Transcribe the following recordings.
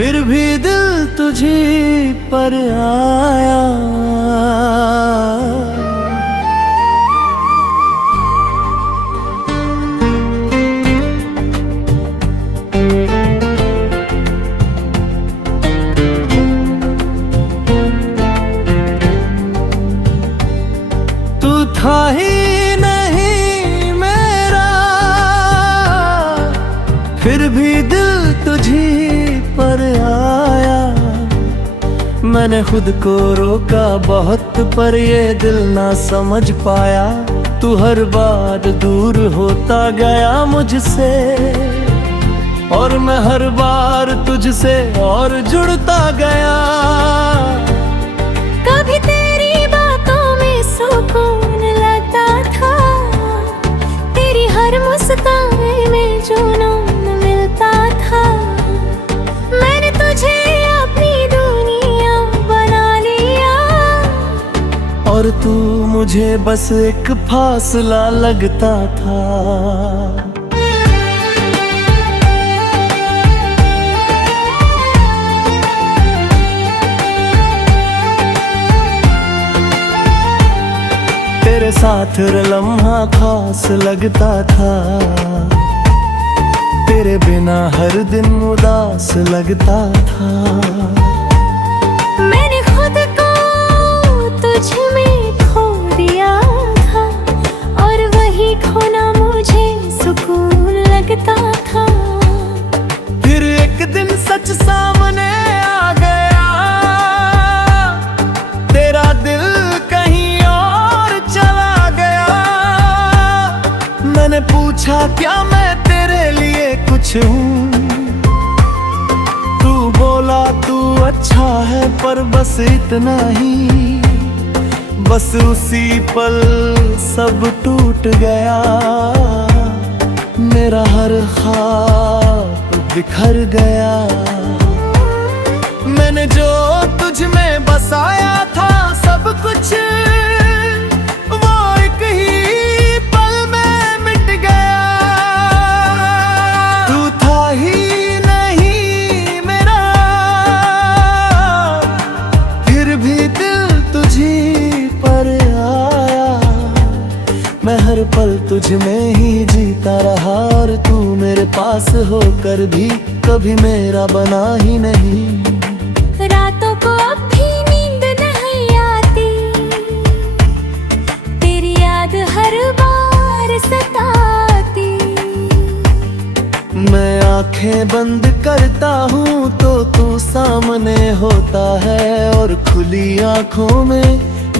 फिर भी दिल तुझी पर आया। तू था ही नहीं मेरा, फिर भी दिल तुझी पर आया। मैंने खुद को रोका बहुत, पर ये दिल ना समझ पाया। तू हर बार दूर होता गया मुझसे, और मैं हर बार तुझसे और जुड़ता गया। कभी तेरी बातों में सुकून लगता था, तेरी हर मुस्कान में जुनून मिलता था। मैंने तुझे अपनी दुनिया बना लिया, और तू मुझे बस एक फासला लगता था। तेरे साथ हर लम्हा खास लगता था, तेरे बिना हर दिन उदास लगता था। मैंने खुद को तुझ में खो दिया था, और वही खोना मुझे सुकून लगता था। फिर एक दिन सच सामने आ गया, तेरा दिल कहीं और चला गया। मैंने पूछा क्या मैं तेरे लिए कुछ हूँ, तू बोला तू अच्छा है पर बस इतना ही। बस उसी पल सब टूट गया, मेरा हर ख्वाब बिखर गया। मैंने जो तुझ में बसाया था सब कुछ, वो एक ही पल में मिट गया। तू था ही नहीं मेरा, फिर भी दिल तुझी पर आया। मैं हर पल तुझ में ही जीता रहा, और तू मेरे पास होकर भी कभी मेरा बना ही नहीं। रातों को अब भी नींद नहीं आती, तेरी याद हर बार सताती। मैं आंखें बंद करता हूँ तो तू सामने होता है, और खुली आंखों में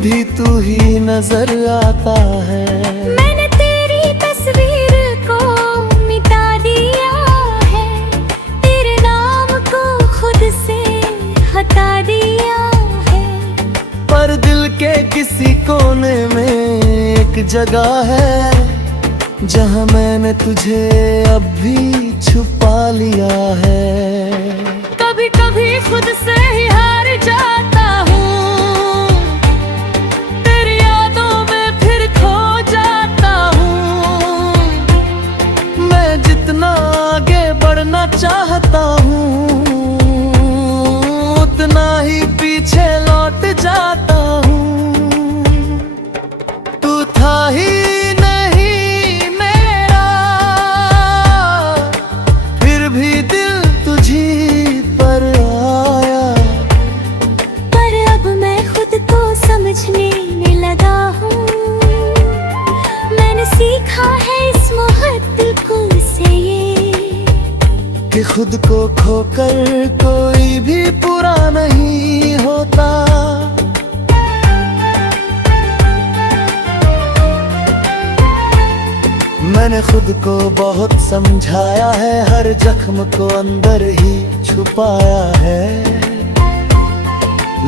भी तू ही नजर आता है। मैंने तेरी तस्वीर को मिटा दिया है, तेरे नाम को खुद से हटा दिया है। पर दिल के किसी कोने में एक जगह है, जहाँ मैंने तुझे अब भी छुपा लिया है। कभी कभी खुद से ही हार जाता हूँ, तेरी यादों में फिर खो जाता हूँ। मैं जितना आगे बढ़ना चाहता हूँ, उतना ही पीछे लौट जाता हूँ। तू था ही नहीं मेरा, फिर भी दिल तुझी पर आया। पर अब मैं खुद को समझने लगा हूँ, मैंने सीखा है इस मोहब्बत से ये, कि खुद को खोकर कोई भी पूरा नहीं होता। मैंने खुद को बहुत समझाया है, हर जख्म को अंदर ही छुपाया है।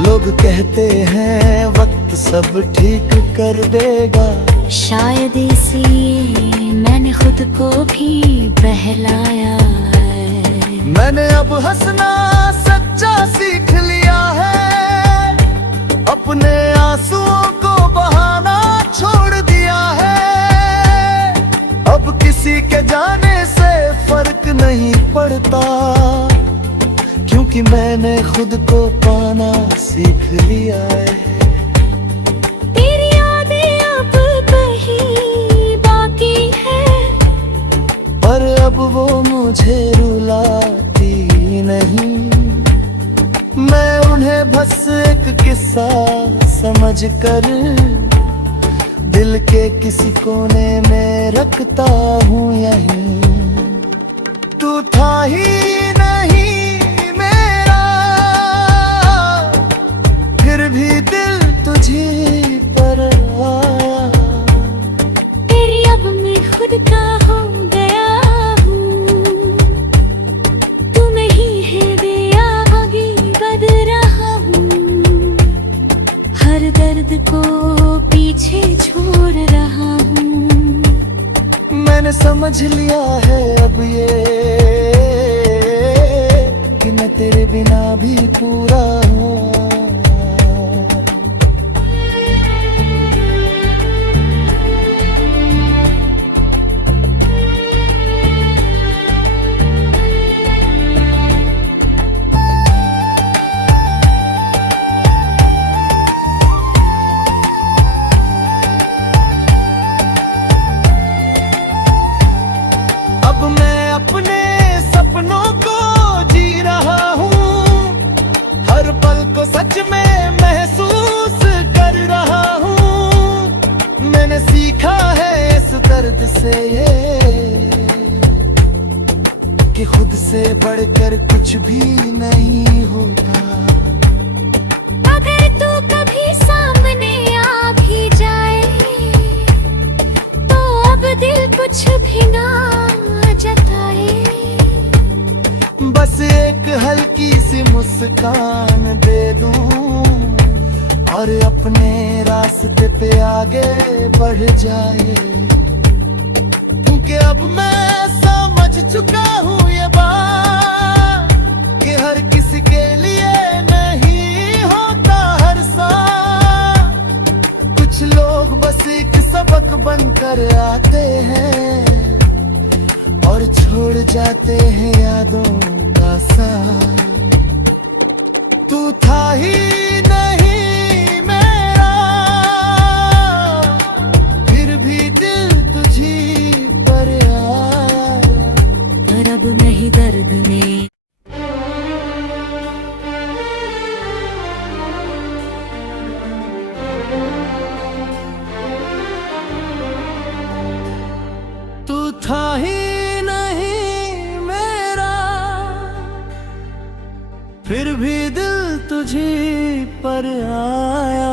लोग कहते हैं वक्त सब ठीक कर देगा, शायद इसलिए मैंने खुद को भी बहलाया है। मैंने अब हंसना सच्चा सीख लिया है, अपने आंसुओं को बहाना छोड़ दिया है। अब किसी के जाने से फर्क नहीं पड़ता, क्योंकि मैंने खुद को पाना सीख लिया है। तेरी यादें अब कहीं बाकी है, पर अब वो मुझे रुलाती नहीं। मैं उन्हें बस एक किस्सा समझ कर दिल के किसी कोने में रखता हूँ यहीं। तू था ही नहीं मेरा, फिर भी दिल तुझी पर आया। तेरी अब मैं खुद का हो गया हूँ, तू नहीं है दिया आगे बढ़ रहा हूँ। हर दर्द को पीछे छोड़ रहा हूँ। मैंने समझ लिया है अब ये कि मैं तेरे बिना भी पूरा हूँ। अब मैं अपने सपनों को जी रहा हूँ, हर पल को सच में महसूस कर रहा हूँ। मैंने सीखा है इस दर्द से ये कि खुद से बढ़कर कुछ भी नहीं होता। अगर तू कभी सामने आ भी जाए तो अब दिल कुछ भी ना जताए। बस एक हल्की सी मुस्कान दे दूं और अपने रास्ते पे आगे बढ़ जाए। क्योंकि अब मैं समझ चुका हूँ ये बात कि हर किसी के लिए नहीं होता हर साथ। कुछ लोग बस एक सबक बनकर आते हैं और छोड़ जाते हैं यादों का साथ। तू था ही नहीं मेरा, फिर भी दिल तुझी पर आया। पर अब मैं ही दर्द में तू था ही नहीं मेरा, फिर भी दिल तुझी पर आया।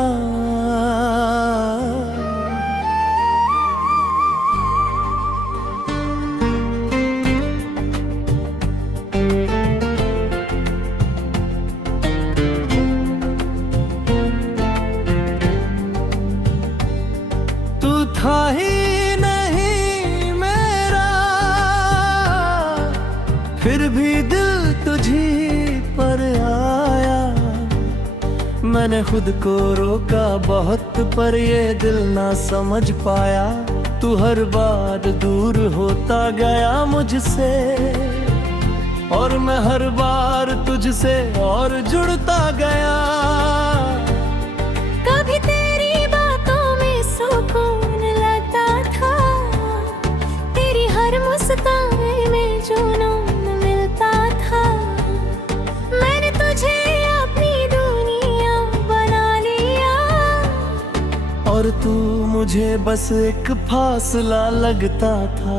तू था ही नहीं मेरा, फिर भी दिल तुझी पर आया। मैंने खुद को रोका बहुत पर ये दिल ना समझ पाया। तू हर बार दूर होता गया मुझसे और मैं हर बार तुझसे और जुड़ता गया। कभी तेरी बातों में सुकून लगता था, तेरी हर मुस्कान में जुनून मिलता था। मैंने तुझे अपनी दुनिया बना लिया और तू मुझे बस एक फासला लगता था।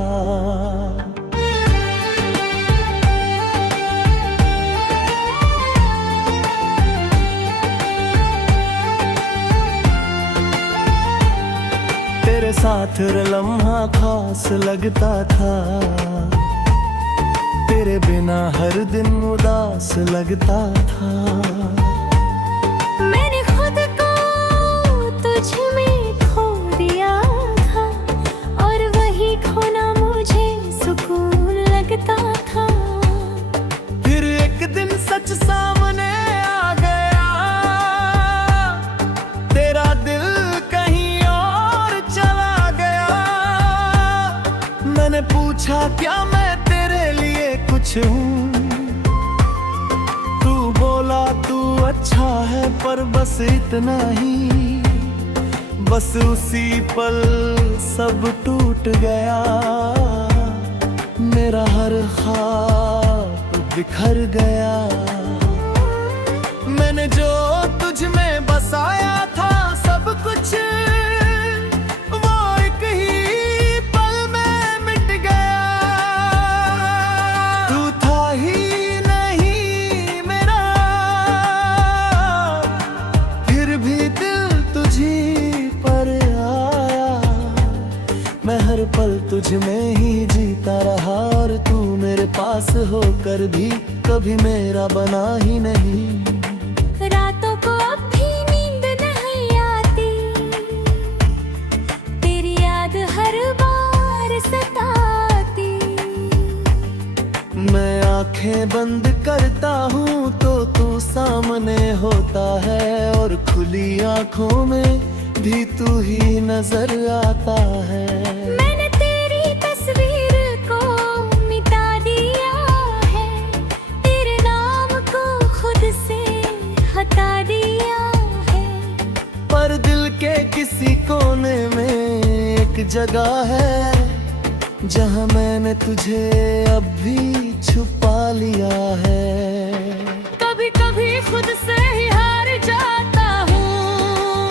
तेरे साथ हर लम्हा खास लगता था, तेरे बिना हर दिन उदास लगता था। मैंने खुद को तुझ में खो दिया था और वही खोना मुझे सुकून लगता था। फिर एक दिन सच सामने आ गया, तेरा दिल कहीं और चला गया। मैंने पूछा क्या मैं तेरे लिए कुछ हूँ, तू अच्छा है पर बस इतना ही, बस उसी पल सब टूट गया। मेरा हर ख्वाब बिखर गया। मैंने जो तुझ में बसाया था सब कुछ, वो एक ही पल में मिट गया। तू था ही नहीं मेरा, फिर भी दिल तुझी पर आया। मैं हर पल तुझ में ही जीता रहा, और तू मेरे पास होकर भी कभी मेरा बना ही नहीं। रातों को अब भी नींद नहीं आती, तेरी याद हर बार सताती। मैं आंखें बंद करता हूँ तो तू सामने होता है, और खुली आंखों में भी तू ही नजर आता है। मैंने तेरी तस्वीर को मिटा दिया है, तेरे नाम को खुद से हटा दिया है। पर दिल के किसी कोने में एक जगह है, जहाँ मैंने तुझे अब भी छुपा लिया है। कभी कभी खुद से ही हार जाता हूँ,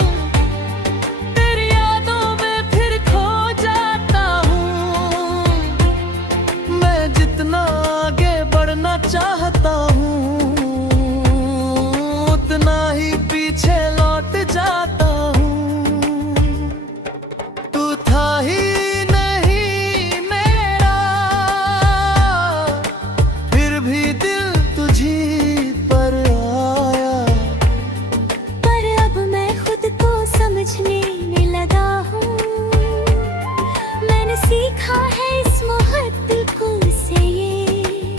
तेरी यादों में फिर खो जाता हूँ। मैं जितना आगे बढ़ना चाहता हूँ, उतना ही पीछे लौट जाता हूँ। तू था ही नहीं मेरा, फिर भी दिल तुझी पर आया। पर अब मैं खुद को समझने लगा हूँ, मैंने सीखा है इस मोहब्बत से ये,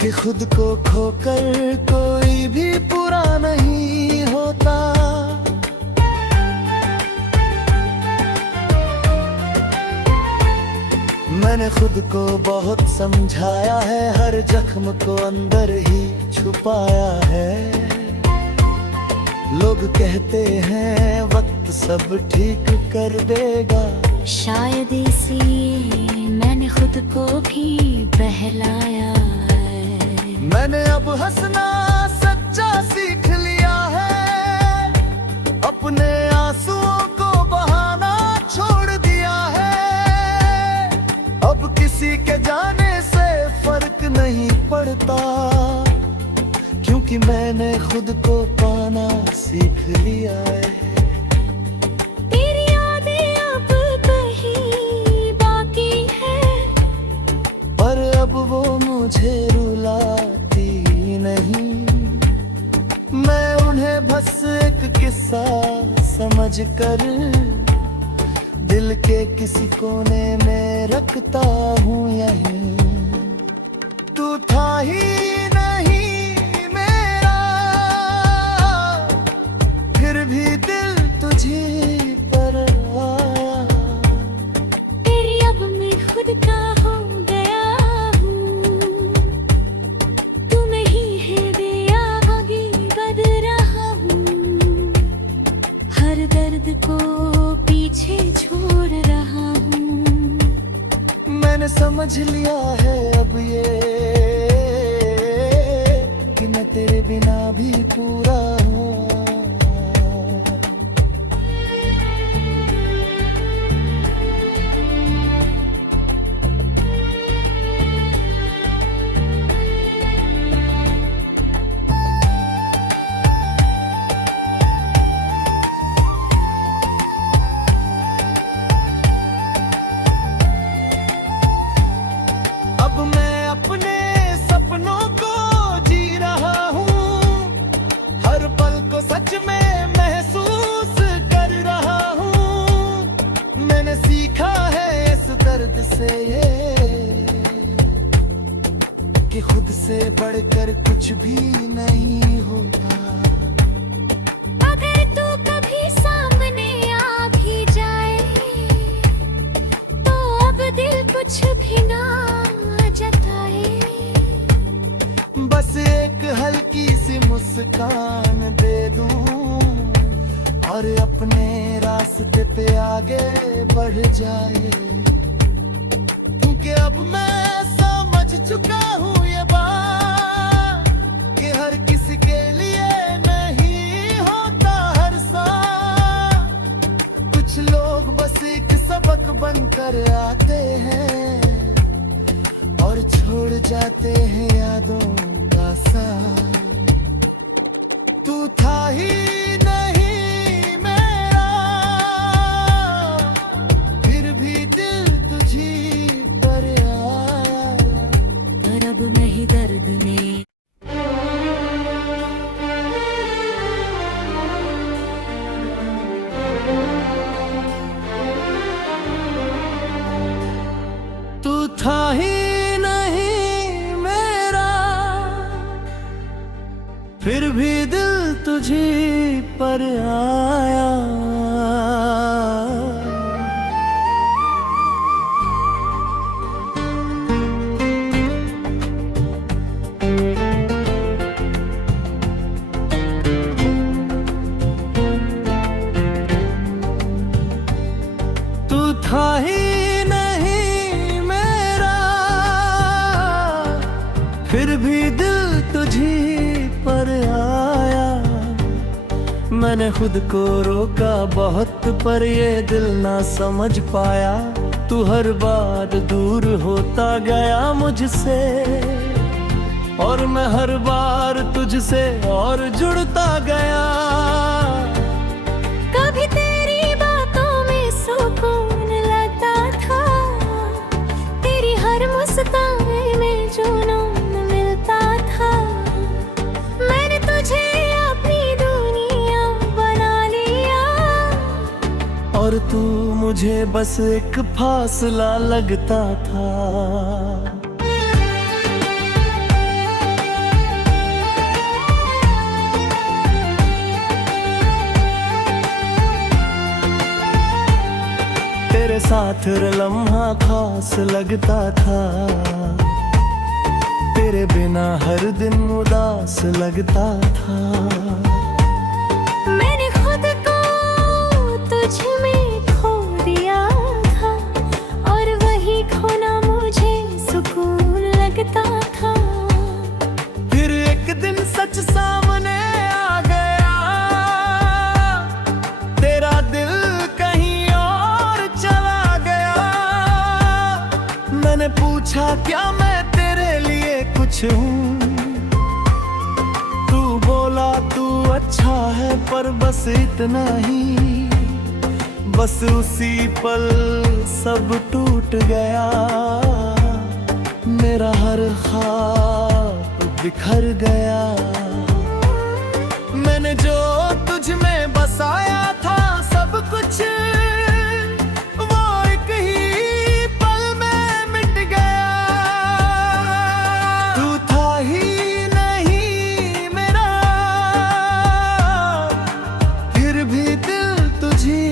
कि खुद को खोकर कोई भी पूरा नहीं होता। मैंने खुद को बहुत समझाया है, हर जख्म को अंदर ही छुपाया है। लोग कहते हैं वक्त सब ठीक कर देगा, शायद इसलिए मैंने खुद को भी बहलाया है। मैंने अब हंसना सच्चा सीख लिया है, अपने आंसुओं को बहाना छोड़ दिया है। अब किसी के जाने से फर्क नहीं पड़ता, क्योंकि मैंने खुद को पाना सीख लिया है। तेरी यादें अब कहीं बाकी है, पर अब वो मुझे रुलाती नहीं। मैं उन्हें बस एक किस्सा समझ कर दिल के किसी कोने में रखता हूँ यहीं। तू था ही नहीं मेरा, फिर भी दिल तुझी पर आया। तेरी अब मैं खुद का हो गया हूँ, तू नहीं है दिया आगे बढ़ रहा हूँ। हर दर्द को पीछे छोड़ रहा हूँ। मैंने समझ लिया है अब ये, कि मैं तेरे बिना भी पूरा हूँ। अब मैं अपने सपनों को जी रहा हूँ, हर पल को सच में महसूस कर रहा हूँ। मैंने सीखा है इस दर्द से ये, कि खुद से बढ़कर कुछ भी नहीं होता। अगर तू कभी सामने आ भी जाए, तो अब दिल कुछ भी ना जताए। बस एक हल्की सी मुस्कान और अपने रास्ते पे आगे बढ़ जाए, क्योंकि अब मैं समझ चुका हूँ ये बात कि हर किसी के लिए नहीं होता हर साल। कुछ लोग बस एक सबक बनकर आते हैं और छोड़ जाते हैं यादों का साथ। तू था ही नहीं मेरा, फिर भी दिल तुझी पर आया, पर अब मैं ही दर्द में। तू था ही नहीं मेरा, फिर भी दिल तुझी पर आया। तू था ही नहीं मेरा, फिर भी दिल तुझी पर आया। मैंने खुद को रोका बहुत, पर ये दिल ना समझ पाया। तू हर बार दूर होता गया मुझसे, और मैं हर बार तुझसे और जुड़ता गया। कभी तेरी बातों में सुकून लगता था, तेरी हर मुस्कान में जुनून मिलता था। मैंने तुझे अपनी दुनिया बना लिया, और तू मुझे बस एक फासला लगता था। तेरे साथ हर लम्हा खास लगता था, तेरे बिना हर दिन उदास लगता था। मैंने खुद को तुझ में खो दिया था, और वही खोना मुझे सुकून लगता था। फिर एक दिन सच सामने आ गया, तेरा दिल कहीं और चला गया। मैंने पूछा क्या मैं तेरे लिए कुछ हूँ, तू बोला तू अच्छा है पर बस इतना ही। बस उसी पल सब टूट गया, मेरा हर ख्वाब बिखर गया। मैंने जो तुझ में बसाया था सब कुछ, वो एक ही पल में मिट गया। तू था ही नहीं मेरा, फिर भी दिल तुझी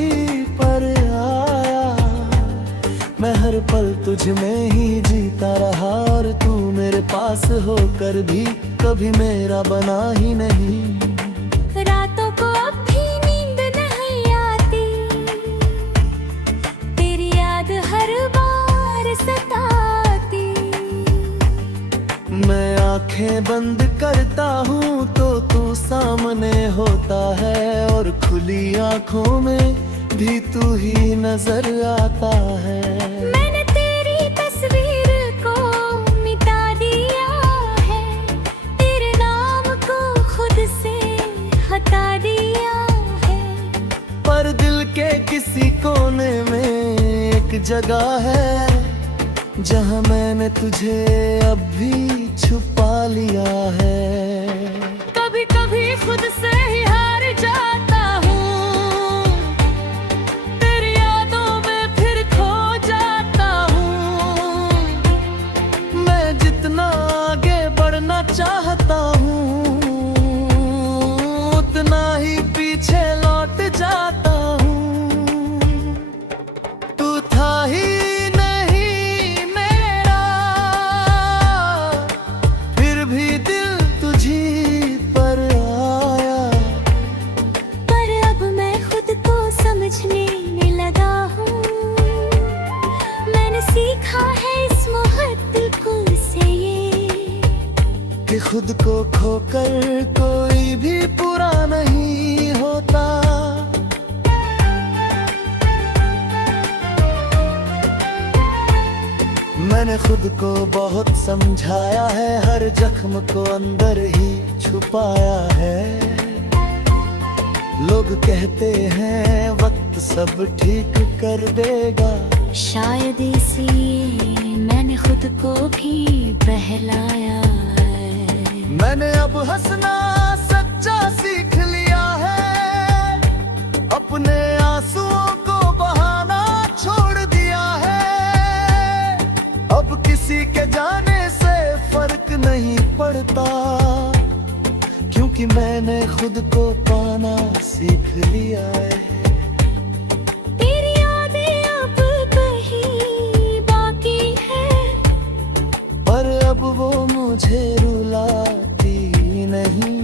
पर आया। मैं हर पल तुझ में ही जीता रहा, और तू मेरे पास होकर भी कभी मेरा बना ही नहीं। रातों को अब भी नींद नहीं आती, तेरी याद हर बार सताती। मैं आंखें बंद करता हूँ तो तू सामने होता है, और खुली आंखों में भी तू ही नजर आता है। मैंने तेरी तस्वीर को मिटा दिया है, तेरे नाम को खुद से हटा दिया है। पर दिल के किसी कोने में एक जगह है, जहाँ मैंने तुझे अब भी छुपा लिया है। कभी कभी खुद से ही हार जाता हूँ, तेरी यादों में फिर खो जाता हूँ। मैं जितना आगे बढ़ना चाहता हूँ, उतना ही पीछे लौट जाता हूँ। तू था ही नहीं मेरा, फिर भी दिल कि खुद को खोकर कोई भी पूरा नहीं होता। मैंने खुद को बहुत समझाया है, हर जख्म को अंदर ही छुपाया है। लोग कहते हैं वक्त सब ठीक कर देगा, शायद इसलिए मैंने खुद को भी बहलाया है। मैंने अब हंसना सच्चा सीख लिया है, अपने आंसुओं को बहाना छोड़ दिया है। अब किसी के जाने से फर्क नहीं पड़ता, क्योंकि मैंने खुद को पाना सीख लिया है। तेरी यादें अब कहीं बाकी है, पर अब वो मुझे रुलाती नहीं।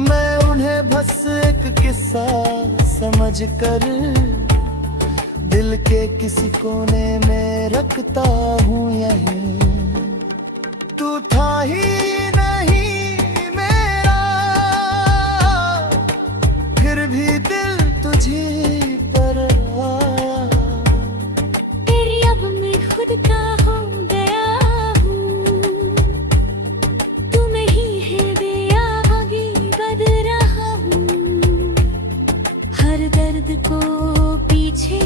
मैं उन्हें बस एक किस्सा समझकर दिल के किसी कोने में रखता हूँ यहीं। तू था ही नहीं मेरा, फिर भी दिल तुझी पर आया। तेरी अब मैं खुद का हो गया हूँ, तू नहीं है दिया आगे बढ़ रहा हूँ। हर दर्द को पीछे